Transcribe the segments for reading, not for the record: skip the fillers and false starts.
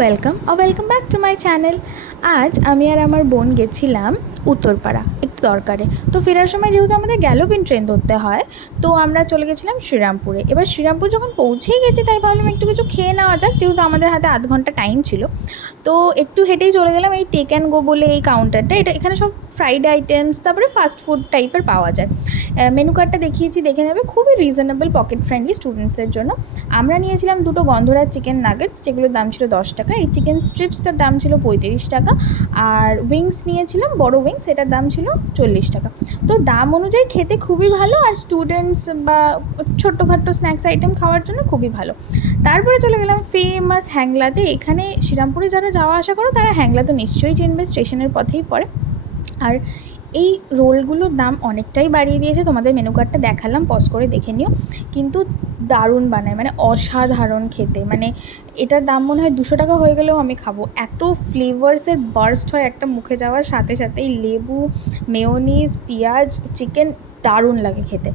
Welcome back to my channel. আজ আমি আর আমার বোন গেছিলাম উত্তরপাড়া একটু দরকারে। তো ফেরার সময় যেহেতু আমাদের গ্যালোপিন ট্রেন ধরতে হয়, তো আমরা চলে গেছিলাম শ্রীরামপুরে। এবার শ্রীরামপুর যখন পৌঁছেই গেছি, তাই ভাবলাম একটু কিছু খেয়ে নেওয়া যাক, যেহেতু আমাদের হাতে আধ ঘন্টা টাইম ছিল। তো একটু হেঁটেই চলে গেলাম এই টেক অ্যান্ড গো বলে এই কাউন্টারটা। এখানে সব ফ্রাইড আইটেমস, তারপরে ফাস্ট ফুড টাইপের পাওয়া যায়। মেনু কার্ডটা দেখিয়েছি, দেখে নেবে। খুবই রিজনেবল, পকেট ফ্রেন্ডলি স্টুডেন্টসের জন্য। আমরা নিয়েছিলাম দুটো গন্ধরাজ চিকেন নাগেটস, যেগুলোর দাম ছিল 10 টাকা। এই চিকেন স্ট্রিপসটার দাম ছিল 35 টাকা। আর উইংস নিয়েছিলাম, বড় উইংস, এটার দাম ছিল 40 টাকা। তো দাম অনুযায়ী খেতে খুবই ভালো, আর স্টুডেন্টস বা ছোট্টখাট্টো স্ন্যাক্স আইটেম খাওয়ার জন্য খুবই ভালো। তারপরে চলে গেলাম ফেমাস হ্যাংলাতে। এখানে শ্রীরামপুরে যারা যাওয়া আসা করো, তারা হ্যাংলা তো নিশ্চয়ই চিনবে, স্টেশনের পথেই পড়ে। আর এই রোলগুলোর দাম অনেকটাই বাড়িয়ে দিয়েছে, তোমাদের মেনু কার্ডটা দেখালাম, পজ করে দেখে নিও। কিন্তু দারুণ বানায়, মানে অসাধারণ খেতে। মানে এটার দাম মনে হয় 200 টাকা হয়ে গেলেও আমি খাবো। এত ফ্লেভার্সের বার্স্ট হয় একটা মুখে যাওয়ার সাথে সাথেই। লেবু, মেয়োনিজ, পেঁয়াজ, চিকেন, দারুণ লাগে খেতে।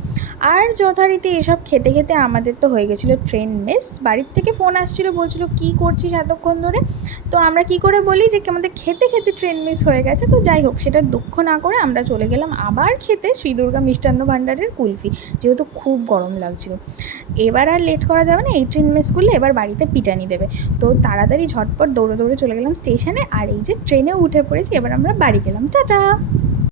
আর যথারীতি এসব খেতে খেতে আমাদের তো হয়ে গেছিলো ট্রেন মিস। বাড়ির থেকে ফোন আসছিলো, বলছিলো কী করছিস এতক্ষণ ধরে। তো আমরা কি করে বলি যে আমাদের খেতে খেতে ট্রেন মিস হয়ে গেছে। তো যাই হোক, সেটা দুঃখ না করে আমরা চলে গেলাম আবার খেতে শ্রী দুর্গা মিষ্টান্ন ভাণ্ডারের কুলফি, যেহেতু খুব গরম লাগছিলো। এবার আর লেট করা যাবে না, এই ট্রেন মিস করলে এবার বাড়িতে পিটানি দেবে। তো তাড়াতাড়ি ঝটপট দৌড়ে দৌড়ে চলে গেলাম স্টেশনে, আর এই যে ট্রেনে উঠে পড়েছি। এবার আমরা বাড়ি গেলাম, টাটা।